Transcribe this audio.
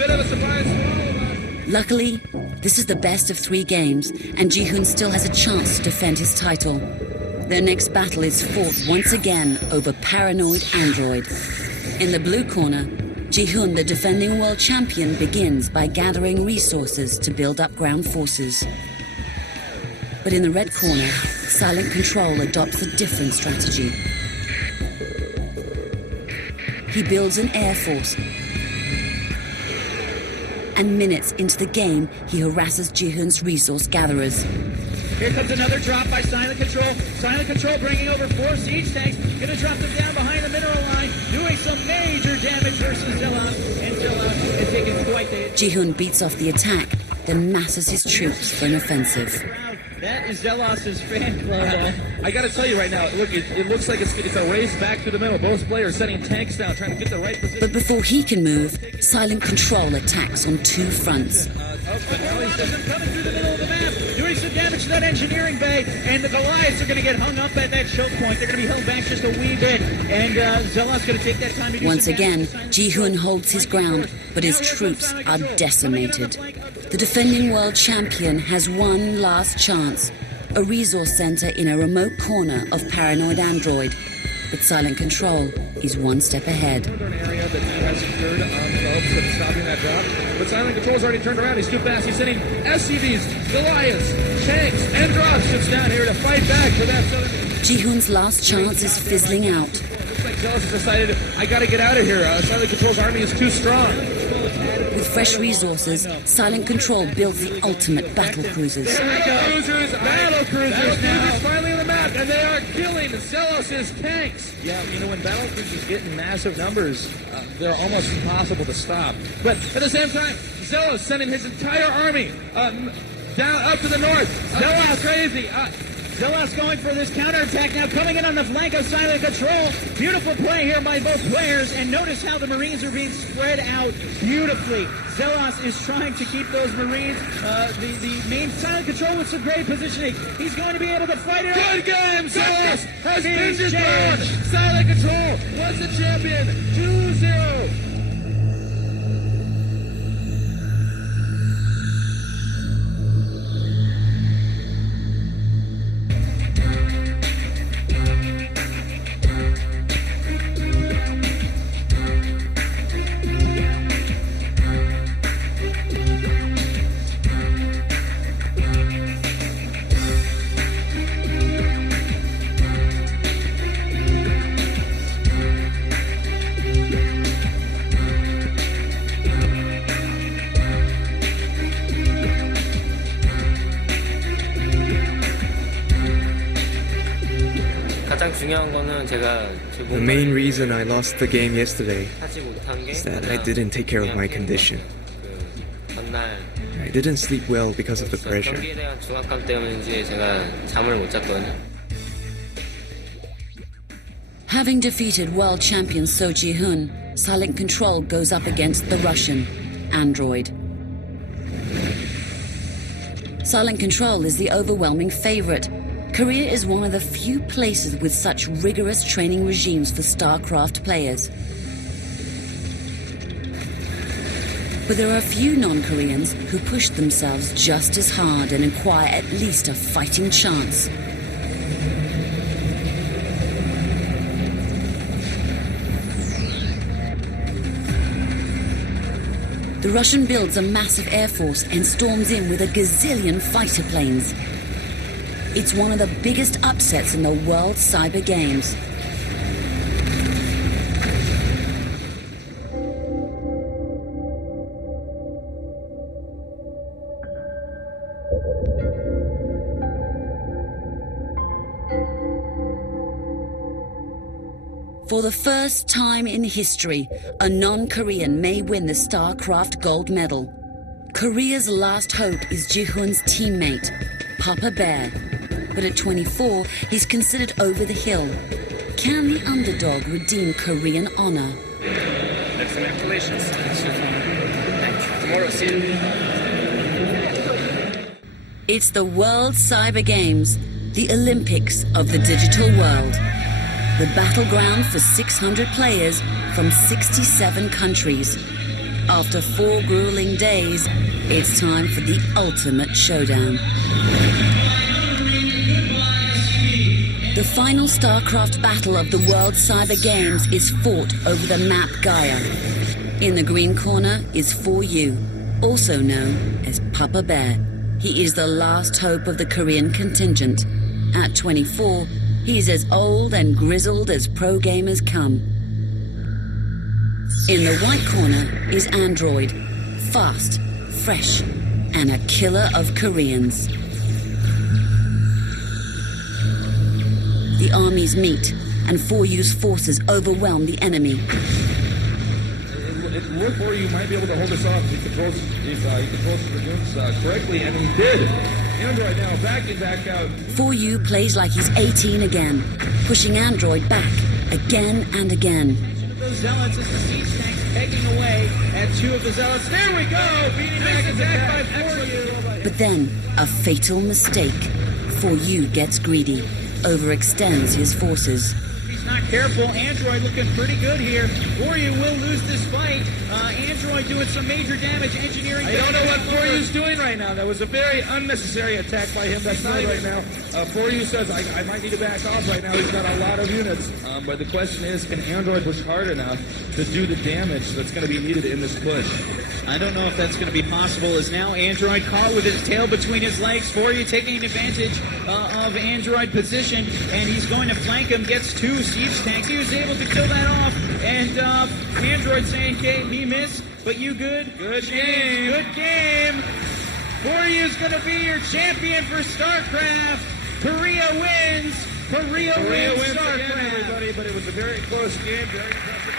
bit of a surprise for all of us. Luckily, this is the best of 3 games, and Ji-hoon still has a chance to defend his title. Their next battle is fought once again over Paranoid Android. In the blue corner, Ji-hoon, the defending world champion, begins by gathering resources to build up ground forces. But in the red corner, Silent Control adopts a different strategy. He builds an air force, and minutes into the game, he harasses Ji-hoon's resource gatherers. Here comes another drop by Silent Control. Silent Control bringing over 4 siege tanks. Gonna drop them down behind the mineral line, doing some major damage versus Zelos. And Zelos is taking quite the hit. Ji-hoon beats off the attack, then masses his troops for an offensive. That is Zelos' fan club. I gotta tell you right now, look, it looks like it's a race back through the middle. Both players setting tanks down, trying to get the right position. But before he can move, Silent Control attacks on 2 fronts. Coming through the middle of the map, doing some damage to that engineering bay, and the Goliaths are going to get hung up at that choke point. They're going to be held back just a wee bit, and Zelos going to take that time to do Once some again, damage. Ji-hoon holds his ground, but his troops are decimated. The defending world champion has one last chance, a resource center in a remote corner of Paranoid Android. But Silent Control is one step ahead. Northern area that has secured hopes of stopping that drop. But Silent Control's already turned around. He's too fast. He's sending SCVs, Goliaths, tanks, and dropships down here to fight back for that southern. Ji-hoon's last chance is fizzling out. Looks like Zelos has decided, I gotta get out of here. Silent Control's army is too strong. With fresh resources, Silent Control builds the ultimate battle cruisers. Battle cruisers now. Finally on the map, and they are killing Zelos' tanks. Yeah, you know, when battle cruisers get in massive numbers, they're almost impossible to stop. But at the same time, Zelos sending his entire army down up to the north. Zelos crazy. Zelos going for this counterattack now, coming in on the flank of Silent Control. Beautiful play here by both players, and notice how the Marines are being spread out beautifully. Zelos is trying to keep those Marines, the main Silent Control with some great positioning. He's going to be able to fight it out. Good game! Zelos has been destroyed! Silent Control was the champion! 2-0! The main reason I lost the game yesterday is that I didn't take care of my condition. I didn't sleep well because of the pressure. Having defeated world champion So Ji-hoon, Silent Control goes up against the Russian, Android. Silent Control is the overwhelming favorite. Korea is one of the few places with such rigorous training regimes for Starcraft players. But there are a few non-Koreans who push themselves just as hard and acquire at least a fighting chance. The Russian builds a massive air force and storms in with a gazillion fighter planes. It's one of the biggest upsets in the World Cyber Games. For the first time in history, a non-Korean may win the Starcraft gold medal. Korea's last hope is Ji-hoon's teammate, Papa Bear. But at 24, he's considered over the hill. Can the underdog redeem Korean honor? Congratulations. Tomorrow, see you. It's the World Cyber Games, the Olympics of the digital world. The battleground for 600 players from 67 countries. After 4 grueling days, it's time for the ultimate showdown. The final Starcraft battle of the World Cyber Games is fought over the map Gaia. In the green corner is 4U, also known as Papa Bear. He is the last hope of the Korean contingent. At 24, he's as old and grizzled as pro gamers come. In the white corner is Android, fast, fresh, and a killer of Koreans. The armies meet, and 4U's forces overwhelm the enemy. It looked for you might be able to hold us off if he controls the dragoons correctly, and he did. Android now back out. 4U plays like he's 18 again, pushing Android back again and again. Those zealots as the siege tanks pegging away at 2 of the zealots. There we go! Beating back attack by 4U. But then, a fatal mistake. 4U gets greedy, overextends his forces. He's not careful. Android looking pretty good here. 4U will lose this fight. Android doing some major damage, engineering. I don't know what 4U's doing right now. That was a very unnecessary attack by him. That's not right now. 4U says, I might need to back off right now. He's got a lot of units. But the question is, can Android push hard enough to do the damage that's going to be needed in this push? I don't know if that's going to be possible, as now Android caught with his tail between his legs. 4U taking advantage of Android position, and he's going to flank him, gets 2 siege tanks. He was able to kill that off, and Android saying, okay, he missed, but you good? Good game. Good game. 4U's going to be your champion for StarCraft. Korea wins. Korea wins StarCraft. Again, everybody, but it was a very close game, very impressive.